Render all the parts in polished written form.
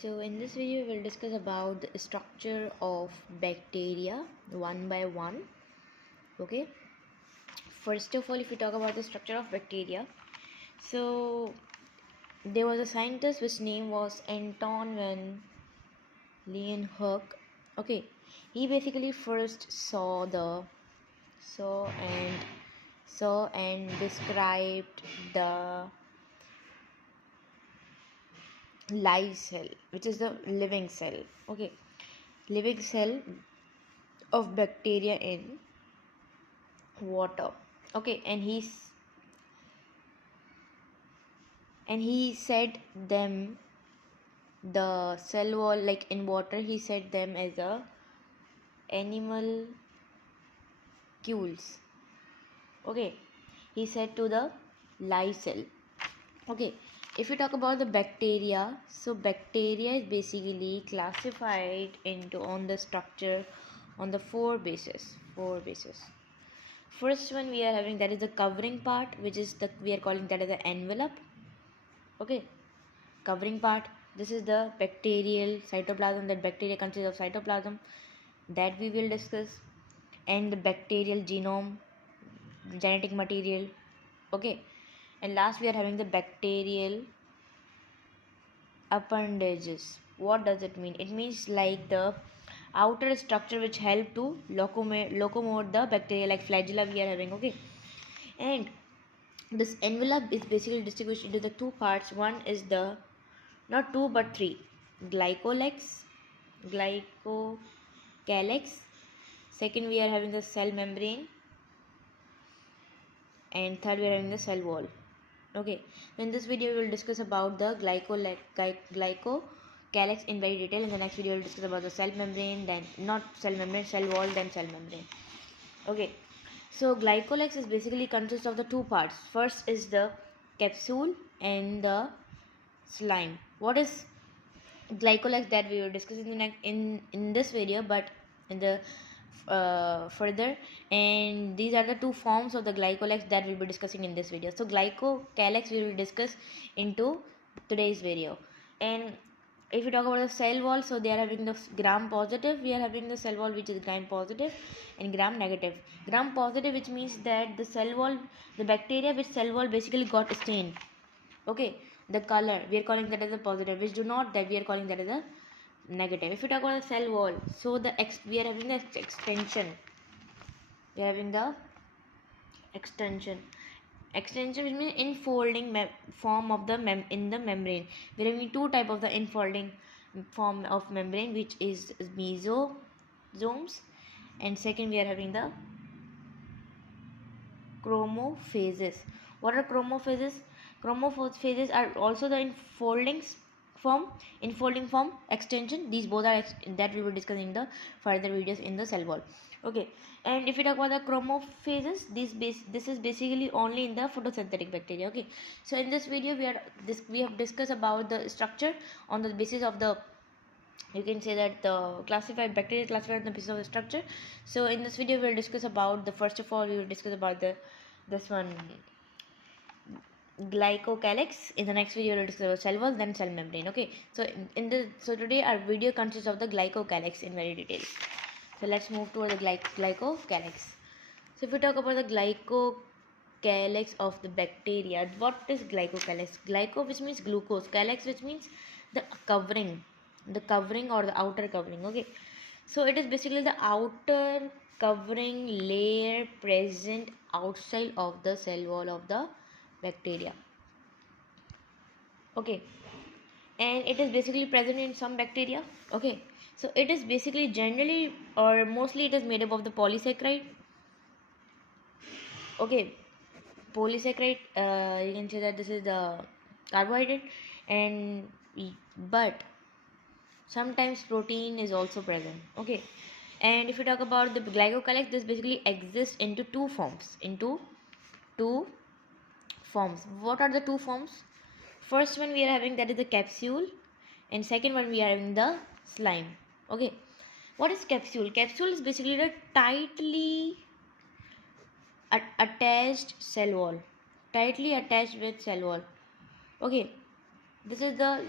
So in this video we will discuss about the structure of bacteria one by one. Okay, first of all, if we talk about the structure of bacteria, so there was a scientist which name was Anton van Leeuwenhoek. Okay, he basically first saw and described the live cell, which is the living cell. Okay, living cell of bacteria in water. Okay, and he said them the cell wall, like in water he said them as a animalcules. Okay, he said to the live cell. Okay, if you talk about the bacteria, so bacteria is basically classified into on the structure on the four bases. First one we are having, that is the covering part, which is we are calling that as the envelope. Okay, covering part, this is the bacterial cytoplasm. That bacteria consists of cytoplasm, that we will discuss, and the bacterial genome, genetic material. Okay, and last we are having the bacterial appendages. What does it mean? It means like the outer structure which help to locomote the bacteria, like flagella we are having. Okay, and this envelope is basically distinguished into the two parts. One is the, not two but three, glycocalyx. Second we are having the cell membrane, and third we are having the cell wall. Okay, in this video we will discuss about the glycocalyx in very detail. In the next video we will discuss about the cell membrane, then not cell membrane, cell wall, then cell membrane. Okay, so glycocalyx is basically consists of the two parts. First is the capsule and the slime. What is glycocalyx, that we will discuss in this video, but in the further, and these are the two forms of the glycocalyx that we'll be discussing in this video. So glycocalyx we will discuss into today's video. And if we talk about the cell wall, so they are having the gram positive, we are having the cell wall which is gram positive, and gram negative. Gram positive, which means that the cell wall, the bacteria which cell wall basically got stained. Okay, the color we are calling that as a positive, which do not, that we are calling that as a negative. If you talk about the cell wall, so we are having the extension. We are having the extension which means enfolding form of the in the membrane. We are having two type of the enfolding form of membrane, which is mesosomes, and second we are having the chromophases. What are chromophases? Chromophases are also the enfolding form, extension. These both are that we will discuss in the further videos in the cell wall. Okay, and if we talk about the chromophases, this is basically only in the photosynthetic bacteria. Okay, so in this video we have discussed about the structure on the basis of the, you can say that the classified bacteria classified on the basis of the structure. So in this video we will discuss about the, first of all we will discuss about this one, glycocalyx. In the next video we will discuss about cell wall, then cell membrane. Okay, so so today our video consists of the glycocalyx in very detail. So let's move toward the glycocalyx. So if we talk about the glycocalyx of the bacteria, what is glycocalyx? Glyco, which means glucose, calyx, which means the covering or the outer covering. Okay, so it is basically the outer covering layer present outside of the cell wall of the bacteria. Okay, and it is basically present in some bacteria. Okay, so it is basically generally or mostly it is made up of the polysaccharide. Okay, polysaccharide, you can say that this is the carbohydrate, and but sometimes protein is also present. Okay, and if you talk about the glycocalyx, this basically exists into two forms. What are the two forms? First one we are having, that is the capsule, and second one we are having the slime. Okay, what is capsule? Capsule is basically the tightly attached with cell wall. Okay, this is the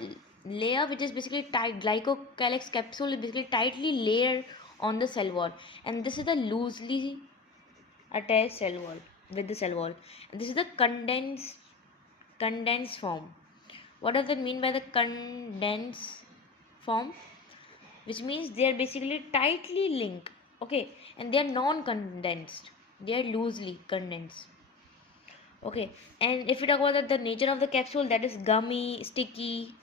layer which is basically tight. Glycocalyx capsule is basically tightly layered on the cell wall, and this is the loosely attached cell wall with the cell wall. And this is the condensed form. What does that mean by the condensed form? Which means they are basically tightly linked, okay, and they are non-condensed, they are loosely condensed, okay. And if we talk about the nature of the capsule, that is gummy, sticky,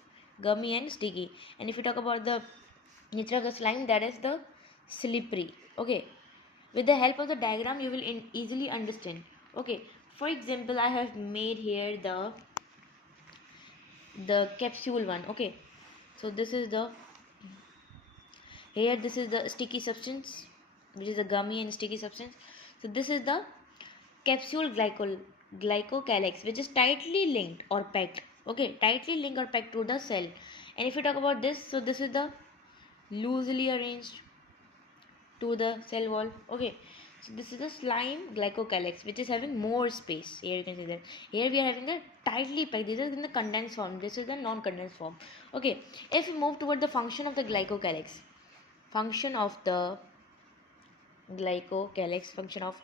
gummy and sticky. And if we talk about the nature of the slime, that is the slippery, okay. With the help of the diagram you will easily understand, okay. For example, I have made here the capsule one, okay. So this is the, here this is the sticky substance, which is a gummy and sticky substance. So this is the capsule glycocalyx, which is tightly linked or packed, okay, tightly linked or packed to the cell. And if you talk about this, so this is the loosely arranged to the cell wall, okay. So this is the slime glycocalyx, which is having more space. Here you can see that here we are having the tightly packed, this is in the condensed form, this is the non-condensed form, okay. If we move toward the function of the glycocalyx, function of the function of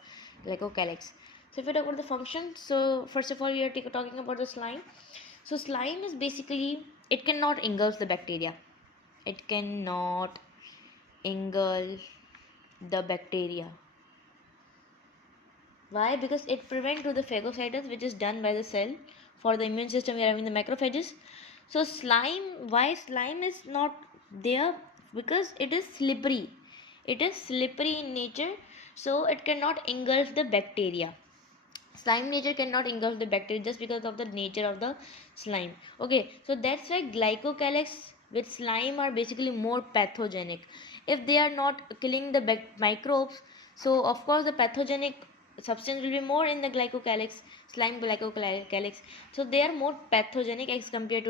glycocalyx. So if we talk about the function, so first of all we are talking about the slime. So slime is basically, it cannot engulf the bacteria, it cannot engulf the bacteria. Why? Because it prevents to the phagocytosis, which is done by the cell. For the immune system we are having the macrophages. So slime, why slime is not there? Because it is slippery, it is slippery in nature, so it cannot engulf the bacteria. Slime nature cannot engulf the bacteria just because of the nature of the slime, okay. So that's why glycocalyx with slime are basically more pathogenic. If they are not killing the microbes, so of course the pathogenic substance will be more in the glycocalyx, slime glycocalyx. So they are more pathogenic as compared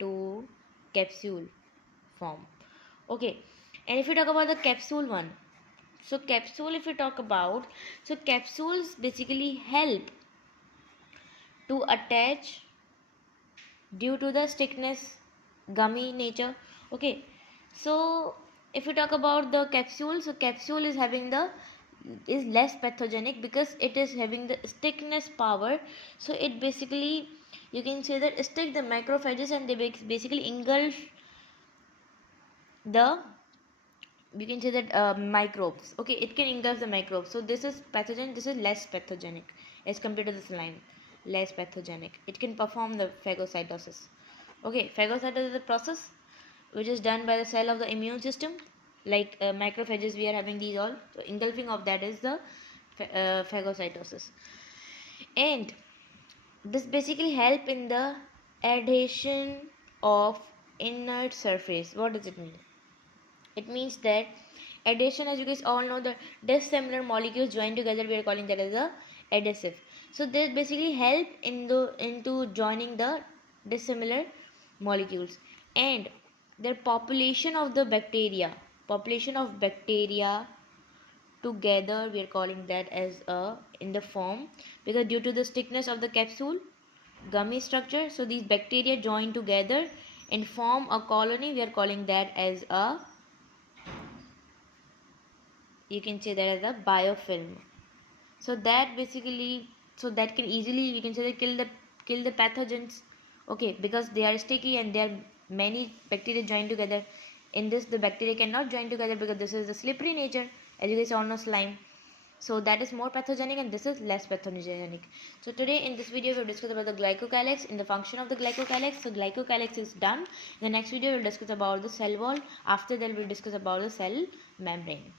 to capsule form, okay. And if you talk about the capsule one, so capsule, if we talk about, so capsules basically help to attach due to the stickness, gummy nature, okay. So if we talk about the capsule, so capsule is having the, is less pathogenic because it is having the stickness power. So it basically, you can say that stick the macrophages and they basically engulf the, you can say that microbes, okay. It can engulf the microbes. So this is pathogen, this is less pathogenic as compared to the slime, less pathogenic. It can perform the phagocytosis, okay. Phagocytosis is a process which is done by the cell of the immune system, like macrophages we are having these all. So engulfing of that is the phagocytosis. And this basically help in the adhesion of inert surface. What does it mean? It means that adhesion, as you guys all know, the dissimilar molecules join together, we are calling that as a adhesive. So they basically help into joining the dissimilar molecules. And their population of bacteria together, we are calling that as a, in the form, because due to the thickness of the capsule, gummy structure, so these bacteria join together and form a colony. We are calling that as a, you can say that as a biofilm. So that basically, so that can easily, we can say that kill the pathogens, okay, because they are sticky and there are many bacteria joined together. In this, the bacteria cannot join together because this is the slippery nature, as you guys all know, slime. So that is more pathogenic and this is less pathogenic. So today in this video we will discuss about the glycocalyx in the function of the glycocalyx. So glycocalyx is done. In the next video we will discuss about the cell wall. After that we will discuss about the cell membrane.